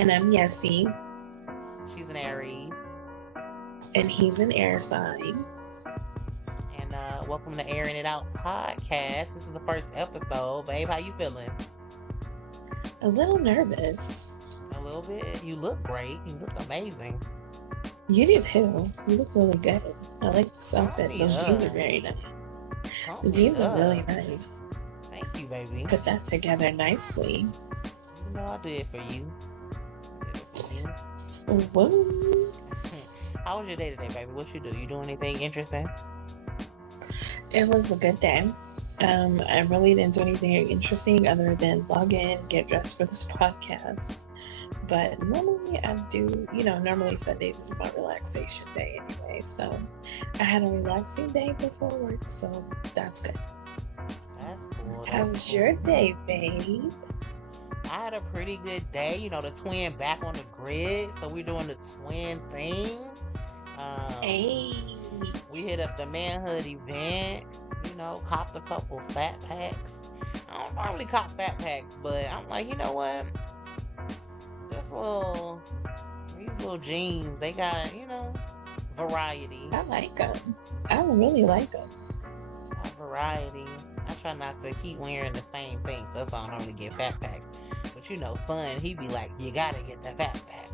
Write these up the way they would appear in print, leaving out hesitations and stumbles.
And I'm Yessie. She's an Aries. And he's an air sign. And welcome to Airing It Out podcast. This is the first episode. Babe, how you feeling? A little nervous. A little bit. You look great. You look amazing. You do too. You look really good. I like this outfit. Those jeans are very nice. The jeans are really nice. Thank you, baby. Put that together nicely. You know I did it for you. How was your day today, baby? What you do? You do anything interesting? It was a good day. I really didn't do anything interesting other than log in, get dressed for this podcast. But normally I do, normally Sundays is my relaxation day anyway. So I had a relaxing day before work, so that's good. That's cool. How was your day, babe? I had a pretty good day. The twin back on the grid, so we're doing the twin thing. Hey. We hit up the manhood event. Copped a couple fat packs. I don't normally cop fat packs, but I'm like, you know what? These little jeans, they got, variety. I like them. I really like them. Variety. I try not to keep wearing the same things. That's why I normally get fat packs. But son, he be like, you gotta get the fat pack.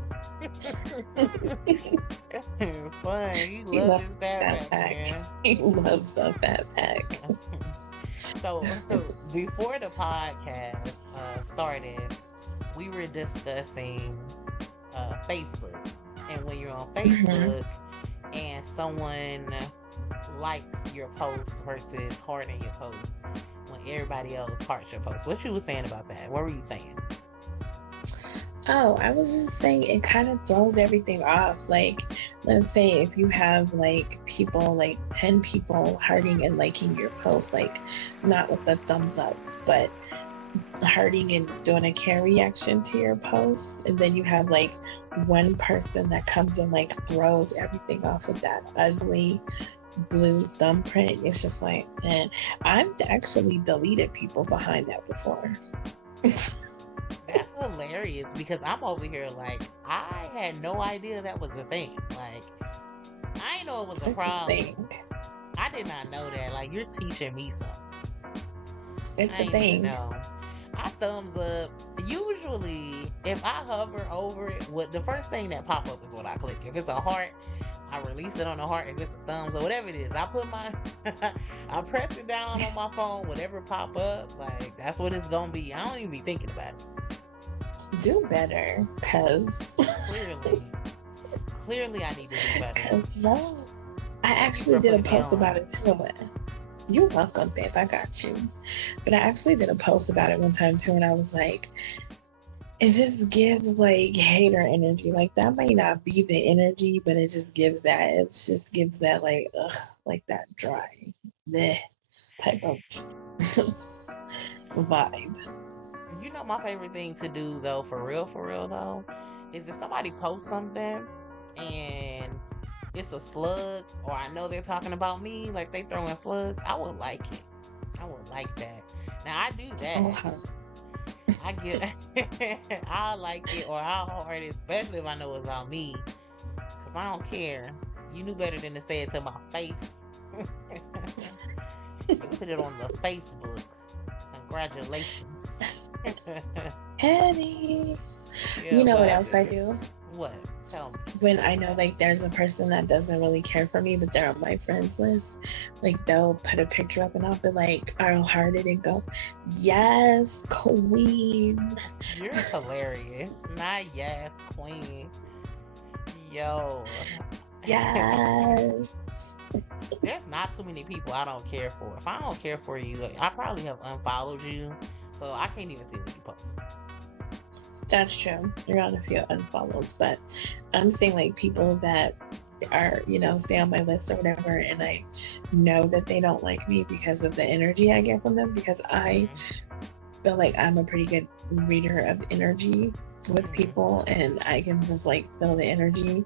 Son, he loves his fat pack, man. He loves the fat pack. So before the podcast started, we were discussing Facebook. And when you're on Facebook and someone likes your post versus hearting your post, when everybody else hearts your post. What you was saying about that? What were you saying? Oh, I was just saying it kind of throws everything off. Like, let's say if you have people, 10 people hearting and liking your post, not with the thumbs up, but hearting and doing a care reaction to your post, and then you have one person that comes and throws everything off with that ugly blue thumbprint. It's just man, I've actually deleted people behind that before. That's hilarious because I'm over here I had no idea that was a thing. I didn't know it was a problem. I did not know that. You're teaching me something. It's a thing. No. I thumbs up. Usually, if I hover over it, the first thing that pop up is what I click. If it's a heart, I release it on the heart. If it's a thumbs or whatever it is, I put I press it down on my phone. Whatever pop up, that's what it's gonna be. I don't even be thinking about it. Do better, cause clearly, I need to do better. Cause no, I actually did a post about it too. You're welcome, babe. I got you. But I actually did a post about it one time too, and I was like, it just gives hater energy. That might not be the energy, but it just gives that. It just gives that that dry, bleh type of vibe. My favorite thing to do though, for real though, is if somebody posts something and it's a slug, or I know they're talking about me, they throwing slugs, I would like it. I would like that. Now I do that. I get, I like it, or I'll heart it, especially if I know it's about me, because I don't care. You knew better than to say it to my face. You put it on the Facebook. Congratulations. Petty. You know what else I do? What? Tell me. When I know there's a person that doesn't really care for me, but they're on my friends list, they'll put a picture up and I'll be I'll heart it and go, yes, queen. You're hilarious. Not yes, queen. Yo. Yes. There's not too many people I don't care for. If I don't care for you, I probably have unfollowed you, so I can't even see what you post. That's true. You're on a few unfollows, but I'm saying people that are, stay on my list or whatever, and I know that they don't like me because of the energy I get from them, because I feel like I'm a pretty good reader of energy with people, and I can just feel the energy,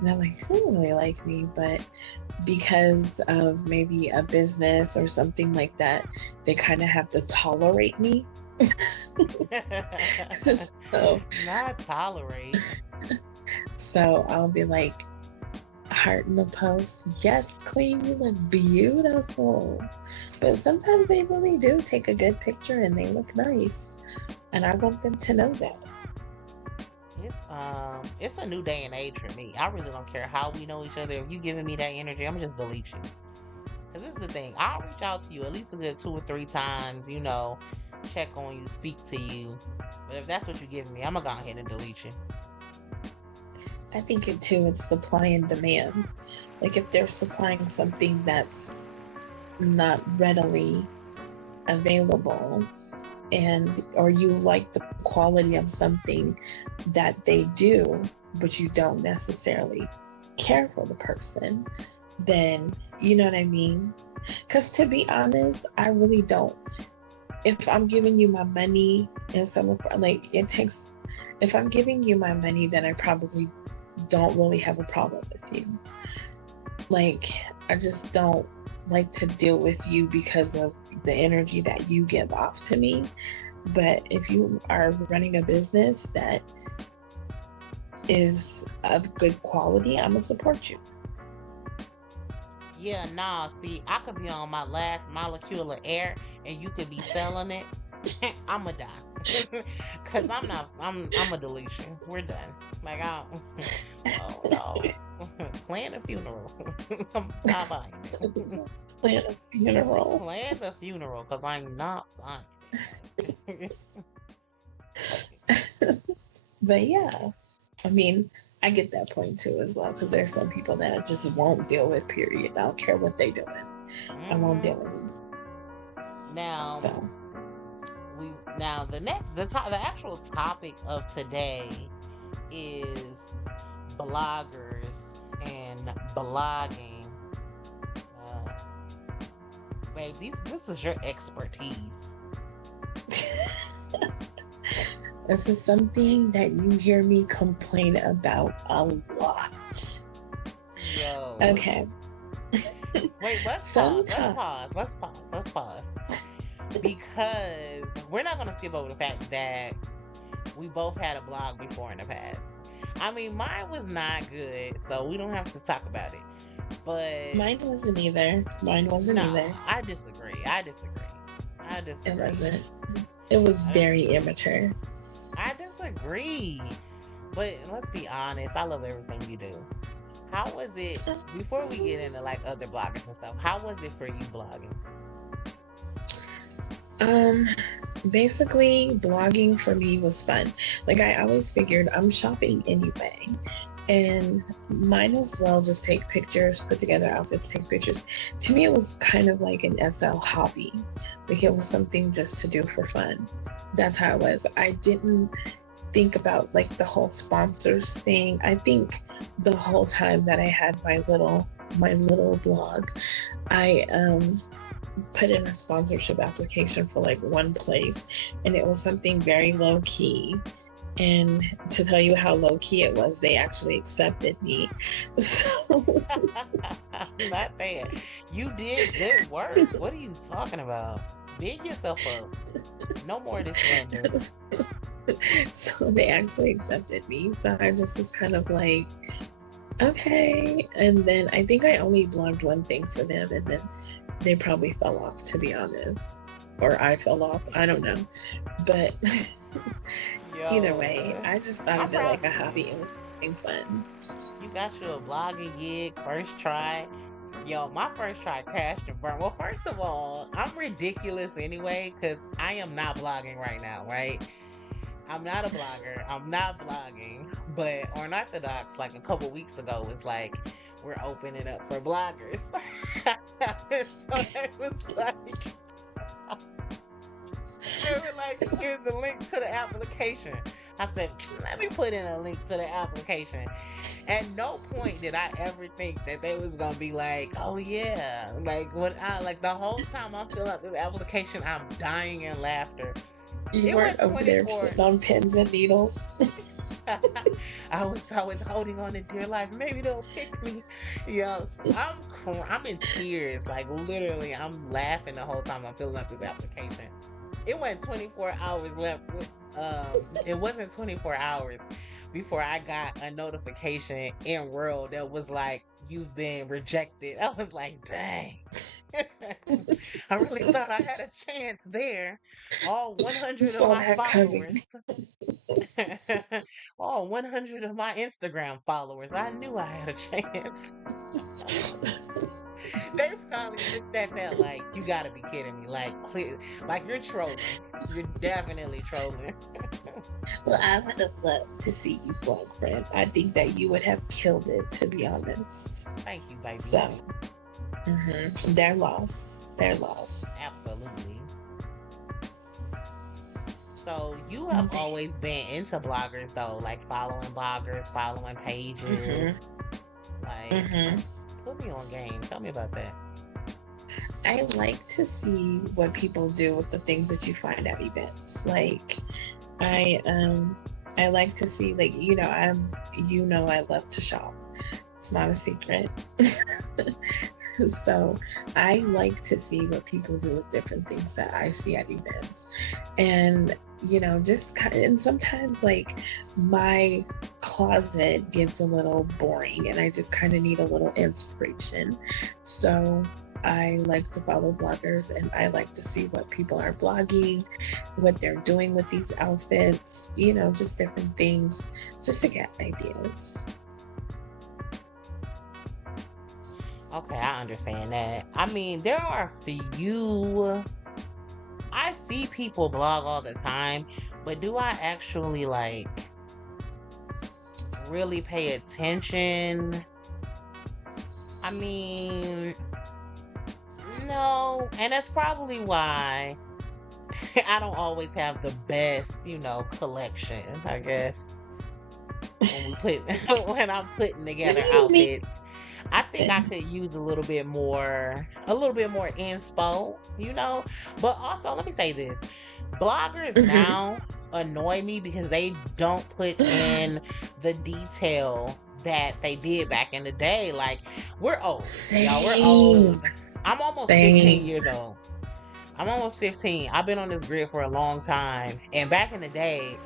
and I'm they don't really like me, but because of maybe a business or something like that, they kind of have to tolerate me So, Not tolerate. so I'll be like, heart in the post. Yes, queen, you look beautiful. But sometimes they really do take a good picture and they look nice. And I want them to know that. It's a new day and age for me. I really don't care how we know each other. If you giving me that energy, I'm just delete you. Cause this is the thing. I'll reach out to you at least a good 2 or 3 times, check on you, speak to you. But if that's what you're giving me, I'm gonna go ahead and delete you. I think it too, it's supply and demand. Like if they're supplying something that's not readily available, and or you like the quality of something that they do, but you don't necessarily care for the person, then you know what I mean? Because to be honest, I really don't. If I'm giving you my money and some like it takes, if I'm giving you my money, then I probably don't really have a problem with you. Like, I just don't like to deal with you because of the energy that you give off to me. But if you are running a business that is of good quality, I'm gonna support you. Yeah, nah, see, I could be on my last molecule of air and you could be selling it. I'ma die. Cause I'm a deletion. We're done. Like oh no. Plan a funeral. I'm not buying it. Plan a funeral. Plan the funeral, cause I'm not buying it. But yeah, I mean, I get that point too as well, because there's some people that I just won't deal with, period. I don't care what they doing. I won't deal with them. Now, So the actual topic of today is bloggers and blogging. Babe, this is your expertise. this is something that you hear me complain about a lot. Yo. Okay. Wait, let's pause. Because we're not going to skip over the fact that we both had a blog before in the past. I mean, mine was not good, so we don't have to talk about it. But mine wasn't either. I disagree. It wasn't. It was very immature. I disagree. But let's be honest, I love everything you do. How was it, before we get into like other bloggers and stuff, how was it for you blogging? Basically blogging for me was fun. Like I always figured I'm shopping anyway, and might as well just take pictures, put together outfits, take pictures. To me, it was kind of like an SL hobby. Like it was something just to do for fun. That's how it was. I didn't think about like the whole sponsors thing. I think the whole time that I had my little blog, I put in a sponsorship application for like one place, and it was something very low key. And to tell you how low key it was, they actually accepted me. So not bad. You did good work. What are you talking about? Big yourself up. No more of this slander. So they actually accepted me. So I just was kind of like, okay. And then I think I only blogged one thing for them, and then they probably fell off, to be honest. Or I fell off. I don't know. But either way, I just thought of it like a hobby. It was something fun. You got you a blogging gig, first try. Yo, my first try crashed and burned. Well, first of all, I'm ridiculous anyway, because I am not blogging right now, right? I'm not a blogger. I'm not blogging. But Unorthodox, like a couple weeks ago, was like, we're opening up for bloggers. So it was like, they were like, here's the link to the application. I said, let me put in a link to the application. At no point did I ever think that they was gonna be like, oh yeah, like the whole time I'm filling out this application, I'm dying in laughter. You weren't over there sitting on pins and needles. I was holding on to dear life. Maybe they'll pick me. Yo, I'm in tears. Like literally, I'm laughing the whole time I'm filling out this application. it wasn't 24 hours left. It wasn't 24 hours before I got a notification in World that was like, "You've been rejected." I was like, dang. I really thought I had a chance there. All 100 of Saw my that followers, coming. all 100 of my Instagram followers, I knew I had a chance. They probably looked at that like, you gotta be kidding me. Like, clear, like you're trolling. You're definitely trolling. Well, I would have loved to see you blog, friend. I think that you would have killed it, to be honest. Thank you, baby. So, their loss. Their loss. Absolutely. So you have always been into bloggers though, like following bloggers, following pages. Like, put me on game. Tell me about that. I like to see what people do with the things that you find at events. Like, I like to see, like, I love to shop. It's not a secret. So I like to see what people do with different things that I see at events. And, just kind of, and sometimes like my closet gets a little boring and I just kind of need a little inspiration. So I like to follow bloggers and I like to see what people are blogging, what they're doing with these outfits, just different things, just to get ideas. Okay, I understand that. I mean, there are a few. I see people blog all the time, but do I actually like really pay attention? I mean, no, and that's probably why I don't always have the best, collection, I guess. When I'm putting together outfits. I think I could use a little bit more inspo, But also, let me say this. Bloggers now annoy me because they don't put in the detail that they did back in the day. Like, we're old. Y'all, we're old. I'm almost 15 years old. I'm almost 15. I've been on this grid for a long time. And back in the day,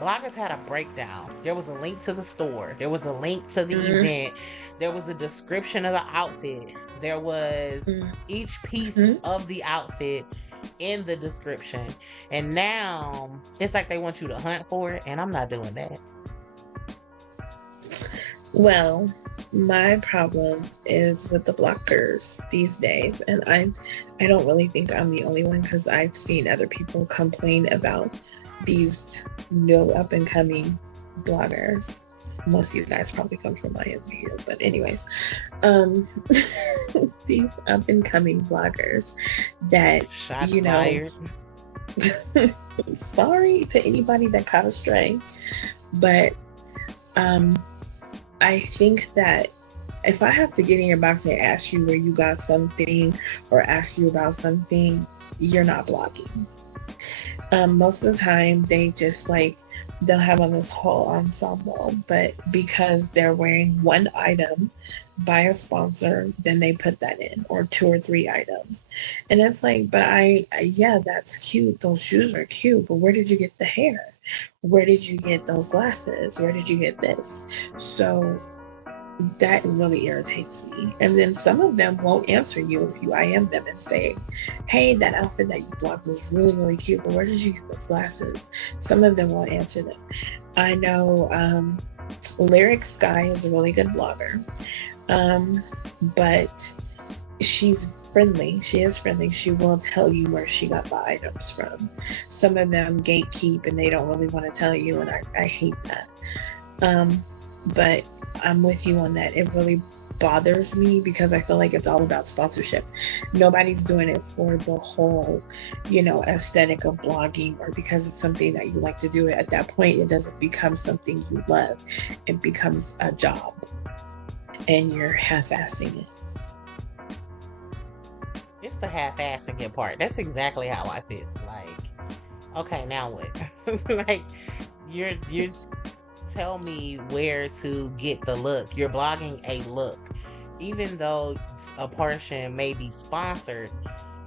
bloggers had a breakdown. There was a link to the store. There was a link to the event. There was a description of the outfit. There was each piece of the outfit in the description. And now it's like they want you to hunt for it, and I'm not doing that. Well, my problem is with the bloggers these days, and I don't really think I'm the only one, because I've seen other people complain about these new up and coming bloggers. Most of you guys probably come from Miami here, but anyways, these up and coming bloggers that Shots fired. Sorry to anybody that caught a stray, but I think that if I have to get in your box and ask you where you got something or ask you about something, you're not blogging. Most of the time they just they'll have on this whole ensemble, but because they're wearing one item by a sponsor, then they put that in, or 2 or 3 items. And it's like, but yeah, that's cute. Those shoes are cute, but where did you get the hair? Where did you get those glasses? Where did you get this? So that really irritates me. And then some of them won't answer you if you IM them and say, hey, that outfit that you blogged was really, really cute, but where did you get those glasses? Some of them won't answer them. I know Lyric Sky is a really good blogger, but she's friendly. She is friendly. She will tell you where she got the items from. Some of them gatekeep and they don't really want to tell you, and I hate that. But I'm with you on that. It really bothers me because I feel like it's all about sponsorship. Nobody's doing it for the whole, aesthetic of blogging, or because it's something that you like to do. At that point, it doesn't become something you love. It becomes a job, and you're half-assing it. It's the half-assing it part. That's exactly how I feel. Like, okay, now what? Like, you're tell me where to get the look. You're blogging a look. Even though a portion may be sponsored,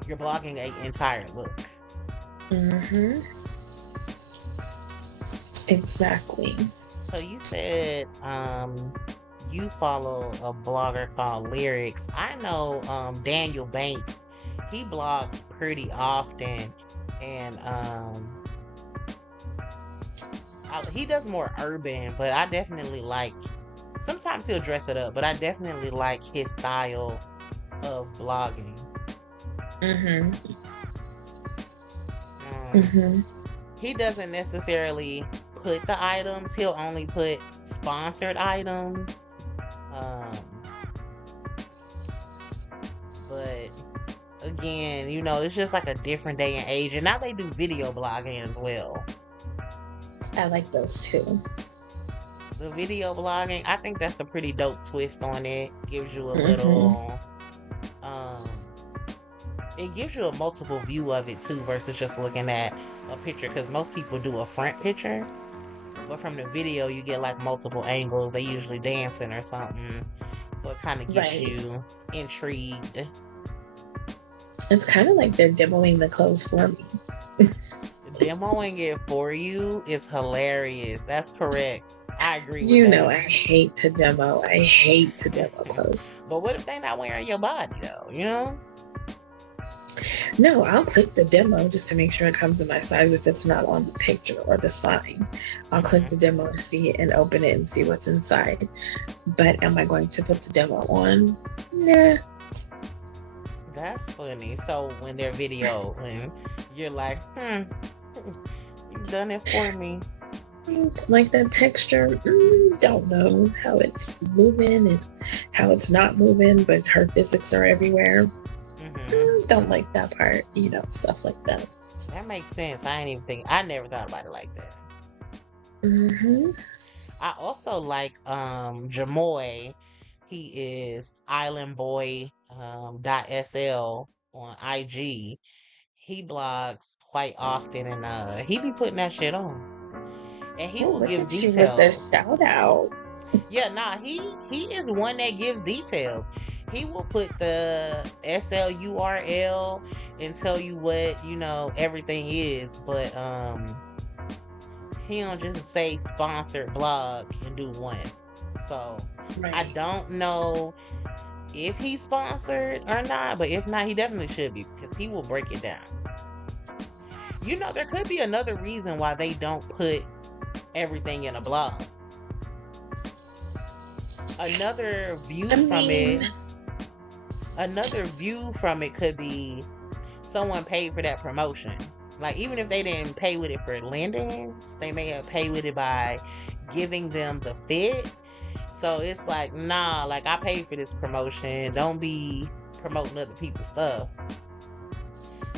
you're blogging an entire look. Mm-hmm. Exactly. So you said you follow a blogger called Lyrics. I know Daniel Banks. He blogs pretty often, and he does more urban, but I definitely like. Sometimes he'll dress it up, but I definitely like his style of blogging. Mm-hmm. Um, Mm-hmm. he doesn't necessarily put the items. He'll only put sponsored items. Um, but again, it's just like a different day and age. And now they do video blogging as well. I like those too. The video blogging, I think that's a pretty dope twist on it. Gives you a Mm-hmm. little, um, it gives you a multiple view of it too versus just looking at a picture. Because most people do a front picture, but from the video you get like multiple angles. They usually dancing or something, so it kind of gets Right. you intrigued. It's kind of like they're demoing the clothes for me. Demoing it for you is hilarious. That's correct. I agree with You know, that. I hate to demo. I hate to demo clothes. But what if they not wearing your body though? You know? No, I'll click the demo just to make sure it comes in my size if it's not on the picture or the sign. I'll click Hmm. the demo to see it and open it and see what's inside. But am I going to put the demo on? Nah. That's funny. So when they're video and you're like, you've done it for me. Like that texture, don't know how it's moving and how it's not moving, but her physics are everywhere. Hmm. Don't like that part, stuff like that. That makes sense. I ain't even think. I never thought about it like that. Hmm. I also like Jamoy. He is Island Boy .sl on IG. He blogs quite often, and he be putting that shit on, and he Oh, will look give at you with the details. shout out. Yeah, nah, he is one that gives details. He will put the SLURL and tell you what everything is, but he don't just say sponsored blog and do one. So I Right. don't know if he's sponsored or not, but if not, he definitely should be because he will break it down. There could be another reason why they don't put everything in a blog. Another I view from it, mean, another view from it could be someone paid for that promotion. Like even if they didn't pay with it for landings, they may have paid with it by giving them the fit. So it's like, nah, like I paid for this promotion. Don't be promoting other people's stuff.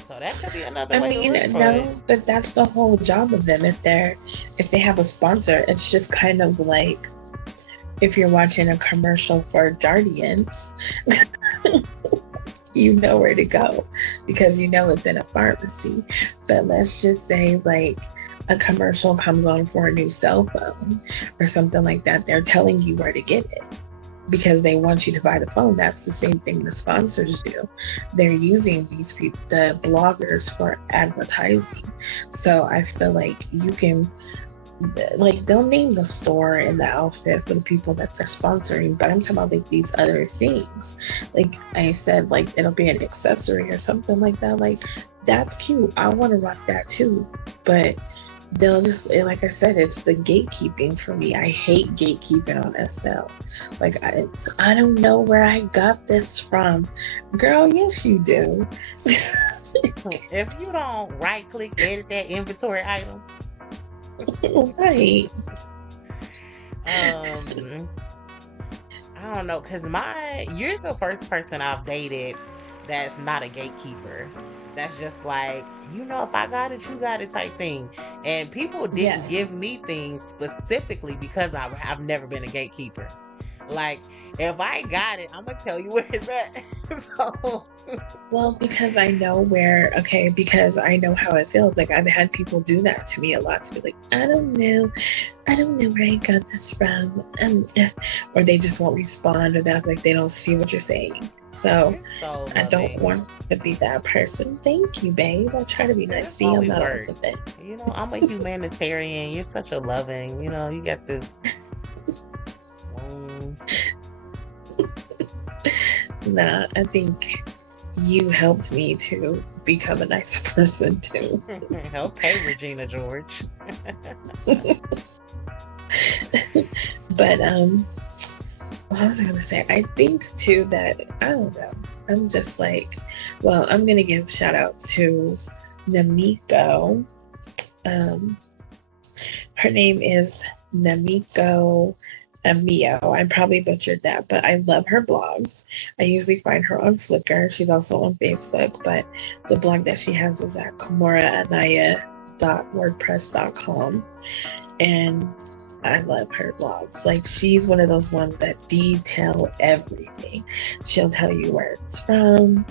So that could be another way to look for it. no, but that's the whole job of them. If they have a sponsor, it's just kind of like if you're watching a commercial for Jardians, you know where to go because it's in a pharmacy. But let's just say like a commercial comes on for a new cell phone or something like that, they're telling you where to get it because they want you to buy the phone. That's the same thing the sponsors do. They're using these people, the bloggers, for advertising. So I feel like you can, like, they'll name the store and the outfit for the people that they're sponsoring, but I'm talking about like these other things. Like I said, like it'll be an accessory or something like that. Like that's cute. I want to rock that too. But they'll just, like I said, it's the gatekeeping for me. I hate gatekeeping on SL. Like I don't know where I got this from. Girl, yes you do. If you don't right click edit that inventory item, Right. I don't know, cause you're the first person I've dated that's not a gatekeeper. That's just like, if I got it, you got it type thing. And people didn't Yes. give me things specifically because I've never been a gatekeeper. Like, if I got it, I'm gonna tell you where it's at. So, Well, because because I know how it feels. Like I've had people do that to me a lot to be like, I don't know where I got this from. Or they just won't respond or that like they don't see what you're saying. So You're so I don't loving. want to be that person. Thank you, babe. I'll try to be See, nice that's to why you. I'm we not always work. a bit. You know, I'm a humanitarian. You're such a loving. You know, you got this swoons. Nah, I think you helped me to become a nicer person too. Okay, Regina George. But what was I gonna say? I think too that I don't know. I'm just like, well, I'm gonna give shout out to Namiko. Um, her name is Namiko Amio. I probably butchered that, but I love her blogs. I usually find her on Flickr. She's also on Facebook, but the blog that she has is at komoraanaya.wordpress.com. And I love her blogs. Like, she's one of those ones that detail everything. She'll tell you where it's from,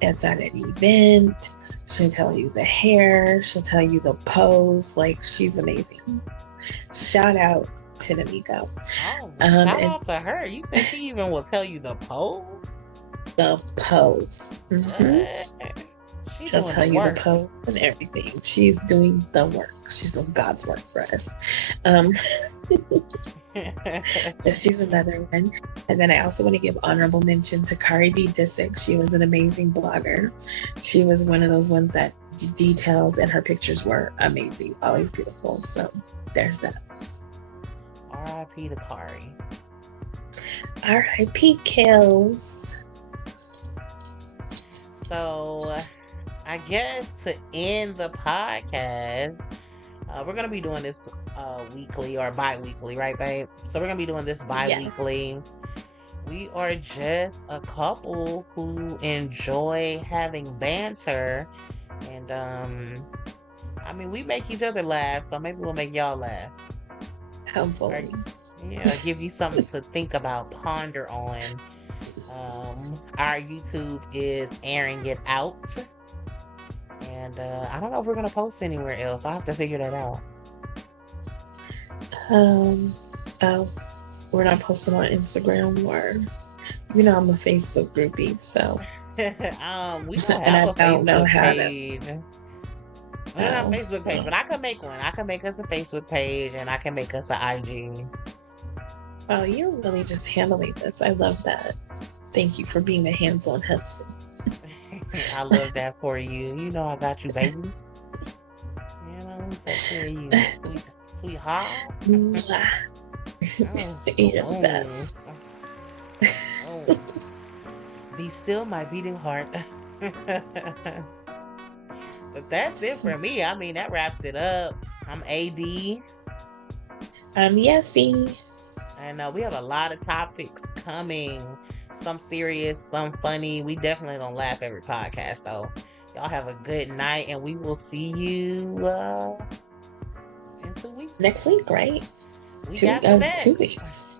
it's at an event, she'll tell you the hair, she'll tell you the pose. Like, she's amazing. Shout out to Namiko. Oh, shout out to her. You said she even will tell you the pose? The pose. What? She'll tell you the pose and everything. She's doing the work. She's doing God's work for us. She's another one. And then I also want to give honorable mention to Kari D. Disick. She was an amazing blogger. She was one of those ones that details and her pictures were amazing, always beautiful. So there's that. R.I.P. to Kari. R.I.P. Kills. So I guess to end the podcast, we're going to be doing this weekly or bi-weekly, right, babe? So we're going to be doing this bi-weekly. Yeah. We are just a couple who enjoy having banter. And, I mean, we make each other laugh, so maybe we'll make y'all laugh. Hopefully. Yeah, give you something to think about, ponder on. Our YouTube is airing it out. And I don't know if we're going to post anywhere else. I'll have to figure that out. Oh, we're not posting on Instagram or, you know, I'm a Facebook groupie, so. We don't have a Facebook page. We don't have a Facebook page, but I can make one. I can make us a Facebook page and I can make us an IG. Oh, you're really just handling this. I love that. Thank you for being a hands-on husband. I love that for you. You know I got you, baby. You know, take care of you, sweetheart. You're the best. Oh. Be still, my beating heart. But that's it for me. I mean, that wraps it up. I'm AD. I'm Yessie. And we have a lot of topics coming. Some serious, some funny. We definitely don't laugh every podcast, though. Y'all have a good night, and we will see you in 2 weeks. Next week, right? 2 weeks.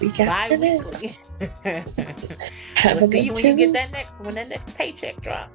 Week after next. We'll see you when you get that next paycheck drop.